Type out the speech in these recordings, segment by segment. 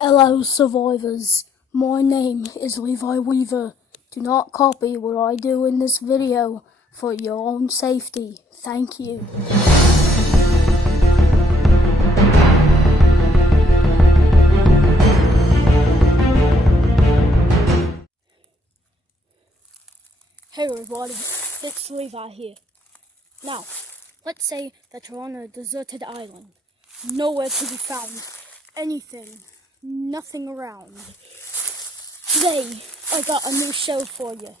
Hello survivors, my name is Levi Weaver. Do not copy what I do in this video for your own safety. Thank you. Hey everybody, it's Levi here. Now, let's say that you're on a deserted island. Nowhere to be found. Anything. Nothing around. Today, I got a new show for you.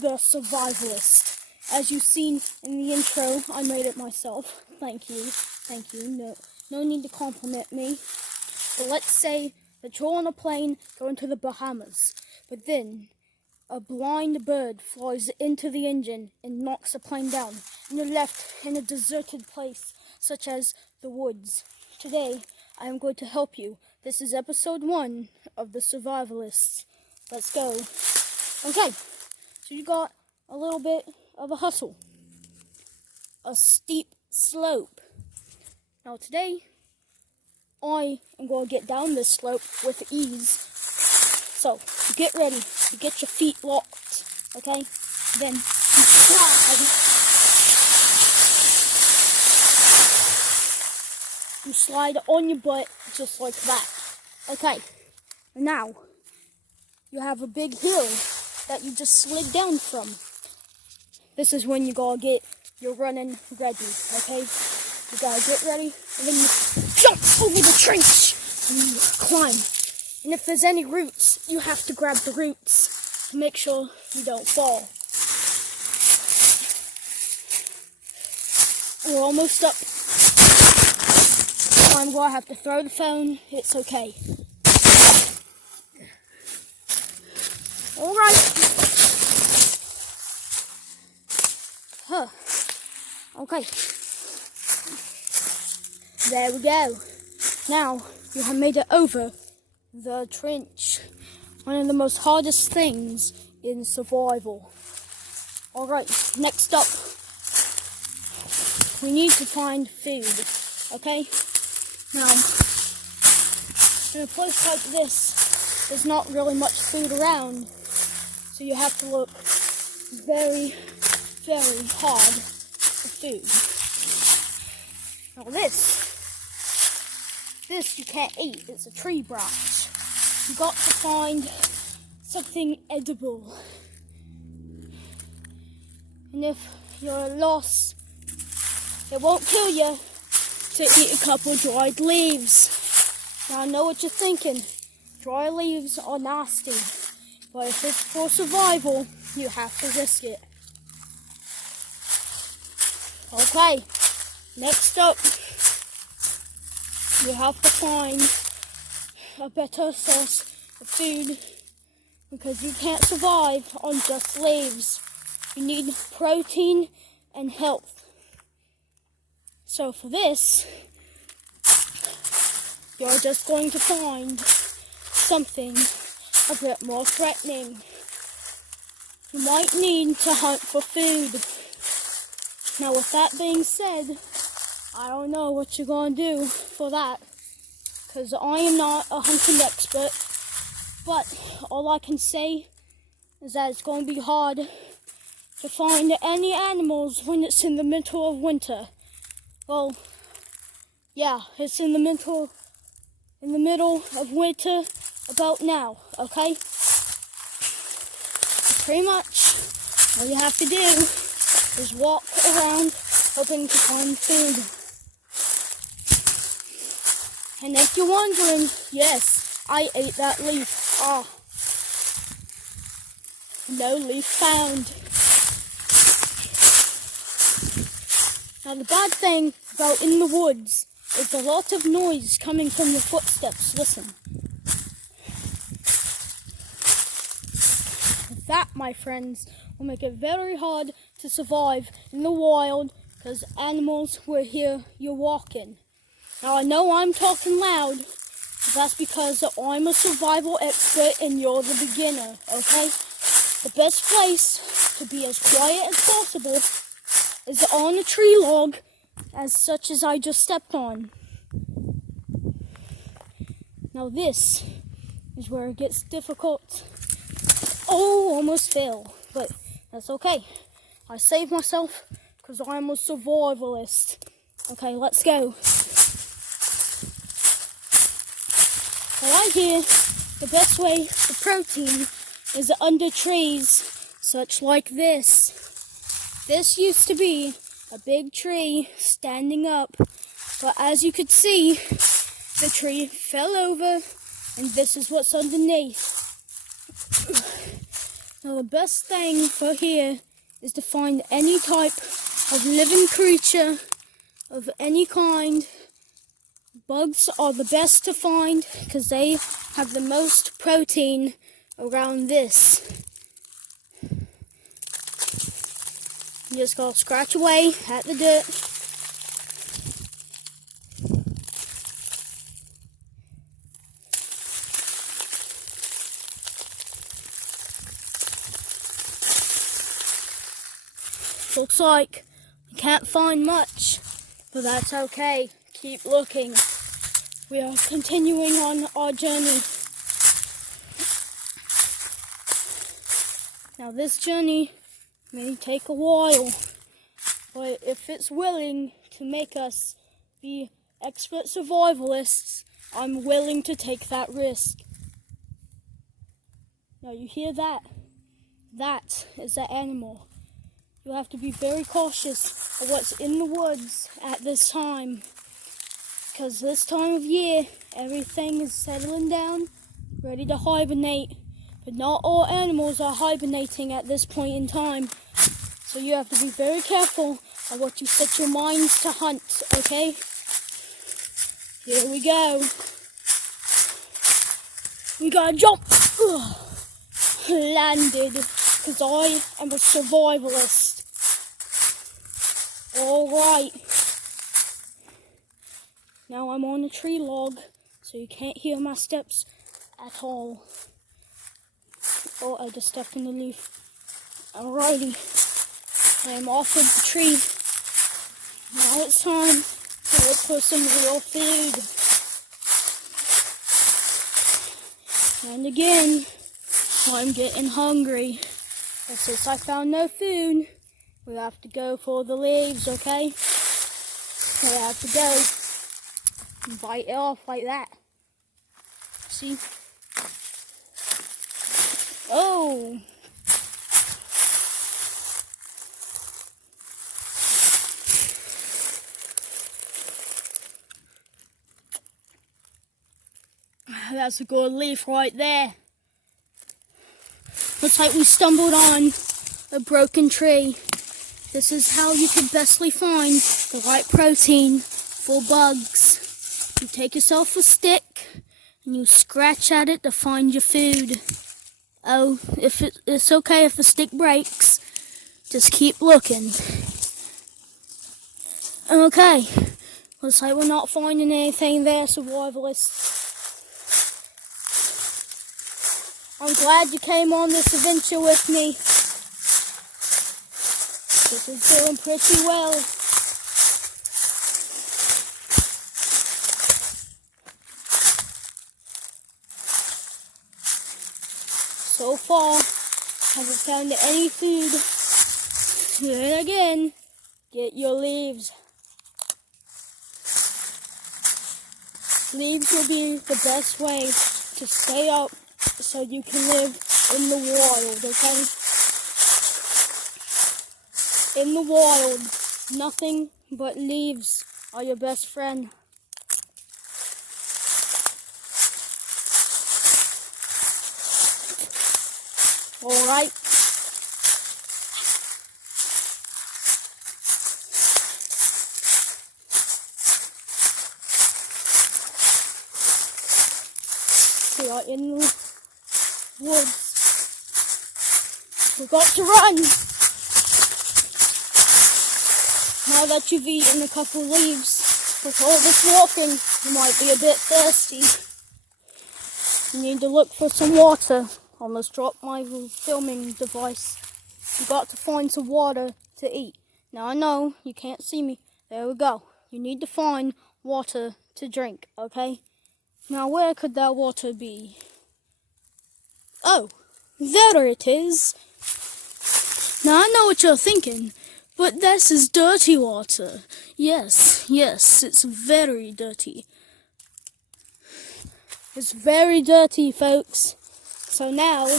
The Survivalist. As you've seen in the intro, I made it myself. Thank you. No need to compliment me. But let's say that you're on a plane going to the Bahamas. But then, a blind bird flies into the engine and knocks the plane down. And you're left in a deserted place, such as the woods. Today, I am going to help you. This is episode 1 of The Survivalists. Let's go. Okay, so you got a little bit of a hustle. A steep slope. Now today, I am going to get down this slope with ease. So, get ready. You get your feet locked, okay? Then, you slide on your butt just like that. Okay, now you have a big hill that you just slid down from. This is when you gotta get your running ready, okay? You gotta get ready, and then you jump over the trench and you climb. And if there's any roots, you have to grab the roots to make sure you don't fall. We're almost up. I'm going to have to throw the phone. It's okay. Alright. Okay. There we go. Now, you have made it over the trench. One of the most hardest things in survival. Alright, next up. We need to find food. Okay? Now, in a place like this, there's not really much food around, so you have to look very, very hard for food. Now this you can't eat, it's a tree branch. You got to find something edible. And if you're lost, it won't kill you to eat a couple dried leaves. Now I know what you're thinking. Dry leaves are nasty. But if it's for survival, you have to risk it. Okay, next up, you have to find a better source of food because you can't survive on just leaves. You need protein and health. So for this, you're just going to find something a bit more threatening. You might need to hunt for food. Now with that being said, I don't know what you're going to do for that, because I am not a hunting expert, but all I can say is that it's going to be hard to find any animals when it's in the middle of winter. Well, yeah, it's in the middle of winter about now, okay? Pretty much all you have to do is walk around hoping to find food. And if you're wondering, yes, I ate that leaf. No leaf found. Now the bad thing about in the woods is a lot of noise coming from your footsteps. Listen. That, my friends, will make it very hard to survive in the wild because animals will hear you walking. Now I know I'm talking loud, but that's because I'm a survival expert and you're the beginner, okay? The best place to be as quiet as possible is on a tree log, as such as I just stepped on. Now this is where it gets difficult. Oh, almost fell, but that's okay. I saved myself because I'm a survivalist. Okay, let's go. Well, I hear the best way for protein is under trees, such like this. This used to be a big tree standing up, but as you could see, the tree fell over, and this is what's underneath. Now the best thing for here is to find any type of living creature of any kind. Bugs are the best to find because they have the most protein around this. You just gotta scratch away at the dirt. Looks like we can't find much, but that's okay. Keep looking. We are continuing on our journey. Now this journey may take a while, but if it's willing to make us be expert survivalists, I'm willing to take that risk. Now you hear that? That is the animal. You have to be very cautious of what's in the woods at this time, because this time of year, everything is settling down, ready to hibernate. But not all animals are hibernating at this point in time. So you have to be very careful of what you set your minds to hunt, okay? Here we go. We gotta jump. Ugh. Landed, because I am a survivalist. Alright. Now I'm on a tree log, so you can't hear my steps at all. Oh, I just stepped in the leaf. Alrighty. I am off of the tree. Now it's time to look for some real food. And again, I'm getting hungry. And since I found no food, we have to go for the leaves, okay? We have to go and bite it off like that. See? Oh! That's a good leaf right there. Looks like we stumbled on a broken tree. This is how you can bestly find the right protein for bugs. You take yourself a stick and you scratch at it to find your food. Oh, it's okay if the stick breaks. Just keep looking. Okay, looks like we're not finding anything there, survivalists. I'm glad you came on this adventure with me. This is doing pretty well. So far, haven't found any food. Then again, get your leaves. Leaves will be the best way to stay up so you can live in the wild, okay? In the wild, nothing but leaves are your best friend. Alright. We are in the woods. We've got to run. Now that you've eaten a couple leaves, with all this walking, you might be a bit thirsty. You need to look for some water. Almost dropped my filming device. You got to find some water to eat. Now I know you can't see me. There we go. You need to find water to drink, okay? Now where could that water be? Oh, there it is. Now I know what you're thinking, but this is dirty water. Yes, it's very dirty. It's very dirty, folks. So now we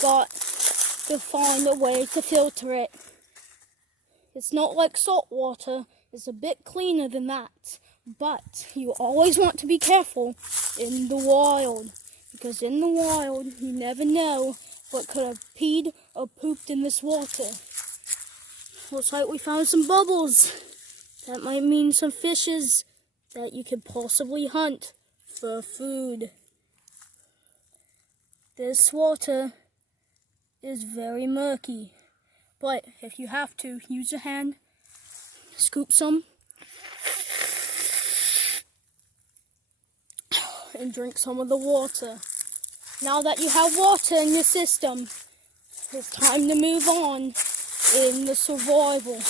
got to find a way to filter it. It's not like salt water, it's a bit cleaner than that. But you always want to be careful in the wild, because in the wild you never know what could have peed or pooped in this water. Looks like we found some bubbles. That might mean some fishes that you could possibly hunt for food. This water is very murky, but if you have to, use your hand, scoop some, and drink some of the water. Now that you have water in your system, it's time to move on in the survival.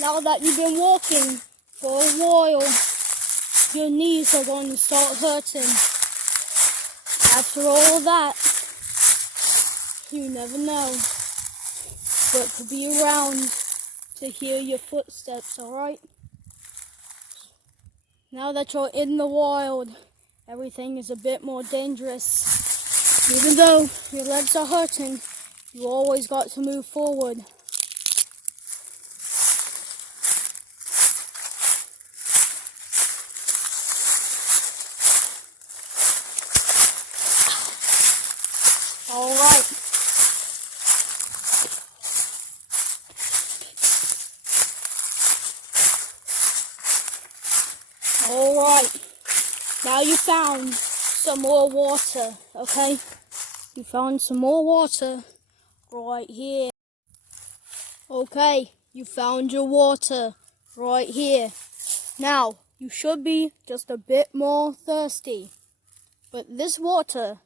Now that you've been walking for a while, your knees are going to start hurting. After all of that, you never know but to be around to hear your footsteps, alright? Now that you're in the wild, everything is a bit more dangerous. Even though your legs are hurting, you always got to move forward. Alright. Alright. Now you found some more water, okay? You found some more water right here. Okay, you found your water right here. Now, you should be just a bit more thirsty. But this water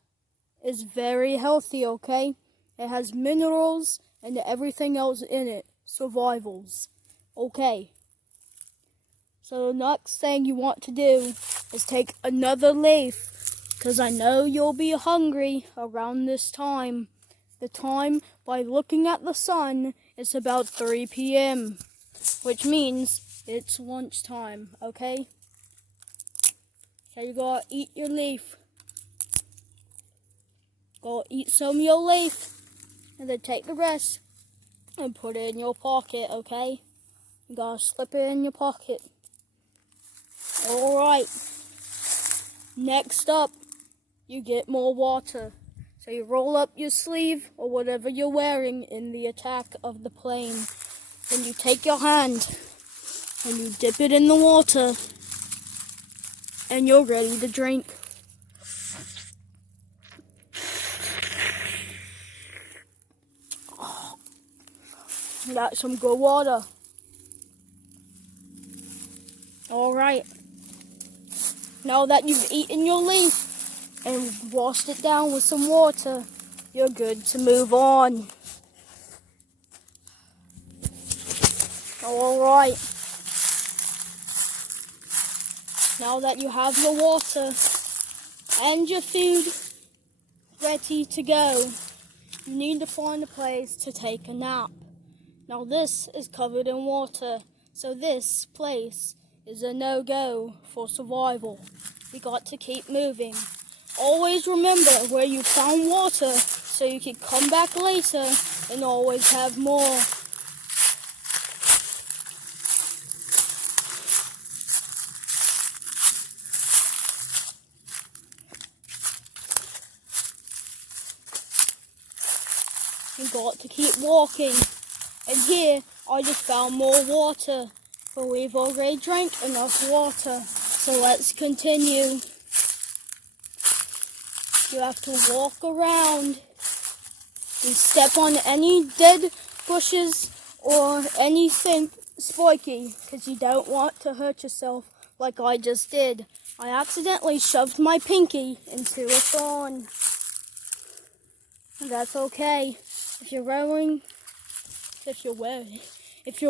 is very healthy, okay? It has minerals and everything else in it. Survivals. Okay. So the next thing you want to do is take another leaf, because I know you'll be hungry around this time. The time, by looking at the sun, it's about 3 p.m., which means it's lunchtime, okay? So you gotta eat your leaf. Go eat some of your leaf, and then take the rest and put it in your pocket, okay? You gotta slip it in your pocket. Alright. Next up, you get more water. So you roll up your sleeve or whatever you're wearing in the attack of the plane. Then you take your hand and you dip it in the water, and you're ready to drink. That's some good water. Alright. Now that you've eaten your leaf and washed it down with some water, you're good to move on. Alright. Now that you have your water and your food ready to go, you need to find a place to take a nap. Now this is covered in water, so this place is a no-go for survival. We got to keep moving. Always remember where you found water so you can come back later and always have more. You got to keep walking. And here, I just found more water, but we've already drank enough water. So let's continue. You have to walk around and step on any dead bushes or anything spiky, because you don't want to hurt yourself like I just did. I accidentally shoved my pinky into a thorn. That's okay. If you're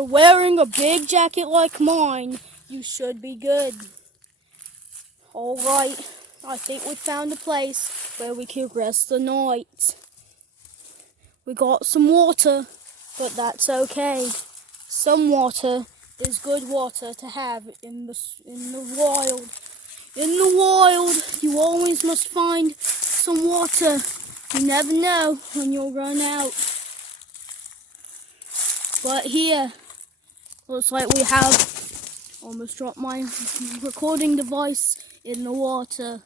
wearing a big jacket like mine, you should be good. Alright, I think we found a place where we can rest the night. We got some water, but that's okay. Some water is good water to have in the wild. In the wild, you always must find some water. You never know when you'll run out. But here, looks like we have almost dropped my recording device in the water.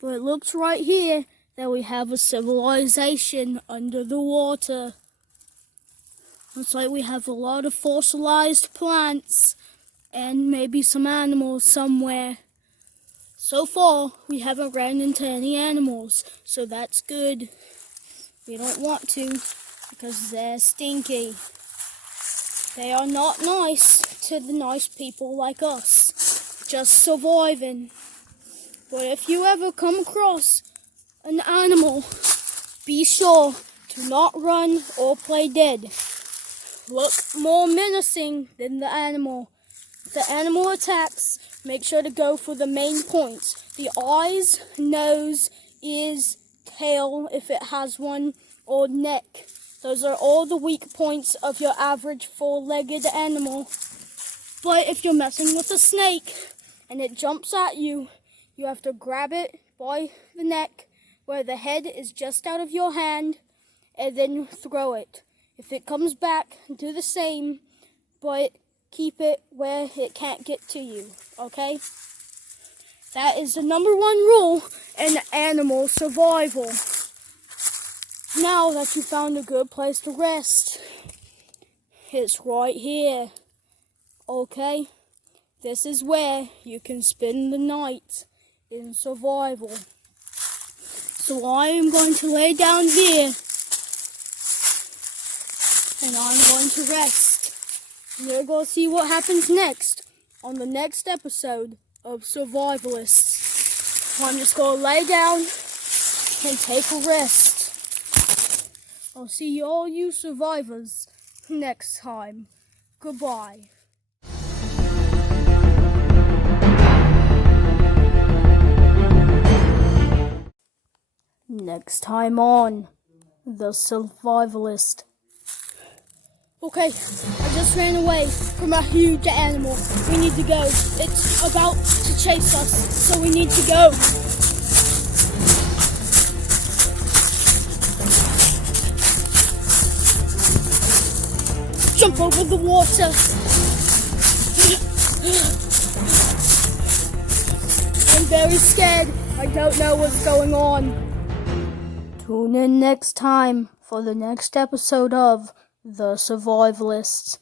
But it looks right here that we have a civilization under the water. Looks like we have a lot of fossilized plants and maybe some animals somewhere. So far, we haven't ran into any animals, so that's good. We don't want to because they're stinky. They are not nice to the nice people like us, just surviving. But if you ever come across an animal, be sure to not run or play dead. Look more menacing than the animal. If the animal attacks, make sure to go for the main points. The eyes, nose, ears, tail, if it has one, or neck. Those are all the weak points of your average four-legged animal. But if you're messing with a snake and it jumps at you, you have to grab it by the neck where the head is just out of your hand and then throw it. If it comes back, do the same, but keep it where it can't get to you, okay? That is the #1 rule in animal survival. Now that you found a good place to rest, it's right here, okay? This is where you can spend the night in survival. So I am going to lay down here and I'm going to rest. And you're going to see what happens next on the next episode of Survivalists. I'm just going to lay down and take a rest. I'll see all you survivors next time. Goodbye. Next time on The Survivalist. Okay, I just ran away from a huge animal. We need to go. It's about to chase us, so we need to go. Jump over the water. I'm very scared. I don't know what's going on. Tune in next time for the next episode of The Survivalists.